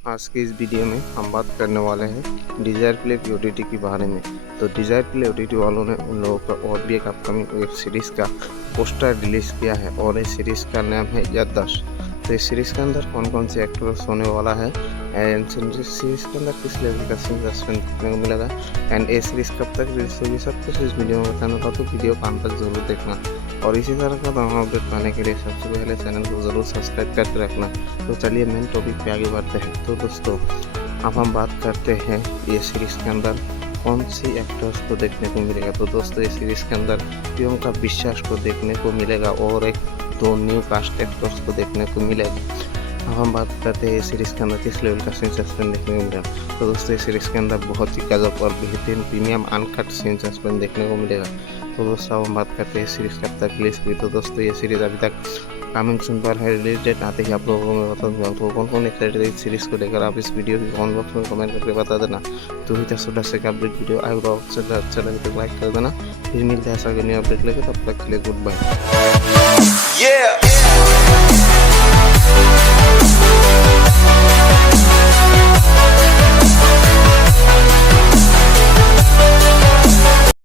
आज की इस वीडियो में हम बात करने वाले हैं डिज़ायर प्ले की ओटीटी के बारे में। तो डिज़ायर प्ले ओटीटी वालों ने उन लोगों का और भी एक अपकमिंग वेब सीरीज़ का पोस्टर रिलीज़ किया है और इस सीरीज़ का नाम है याददाश्त। तो इस सीरीज़ के अंदर कौन कौन से एक्टर्स होने वाला है एंड सीरीज़ के अंदर किस लेवल का सस्पेंस देखने को मिलेगा एंड ये सीरीज़ कब तक रिलीज होगी, सब कुछ इस वीडियो में बताने वाला। तो वीडियो को अंत तक जरूर देखना और इसी तरह का तमाम अपडेट पाने के लिए सबसे पहले चैनल को ज़रूर सब्सक्राइब करके रखना। तो चलिए मेन टॉपिक पे आगे बढ़ते हैं। तो दोस्तों अब हम बात करते हैं ये सीरीज़ के अंदर कौन सी एक्टर्स को देखने को मिलेगा। तो दोस्तों ये सीरीज़ के अंदर प्रियंका बिश्वास को देखने को मिलेगा और एक दो न्यू कास्ट एक्टर्स को देखने को मिलेगा। अब हम बात करते हैं इस सीरीज़ के अंदर किस लेवल का सीन सस्पेंस देखने को मिलेगा। तो दोस्तों इस सीरीज़ के अंदर बहुत ही गजब और बेहतरीन प्रीमियम अनकट सीन सस्पेंस देखने को मिलेगा। तो दोस्तों हम बात करते हैं इस सीरीज़ कब तक रिलीज हुई। तो दोस्तों ये सीरीज़ अभी तक कमिंग सुन पर है। रिलीज डेट आते ही आप लोगों को मैं बता दूँगा। तो कौन कौन एक्साइटेड है इस सीरीज़ को लेकर आप इस वीडियो की कमेंट बॉक्स में कमेंट करके बता देना। तो ही छोटा सा अपडेट वीडियो आई होगा आपसे अच्छा लगे तो लाइक कर देना। फिर मिलते हैं ऐसा न्यू अपडेट लेकर, तब तक के लिए गुड बाय।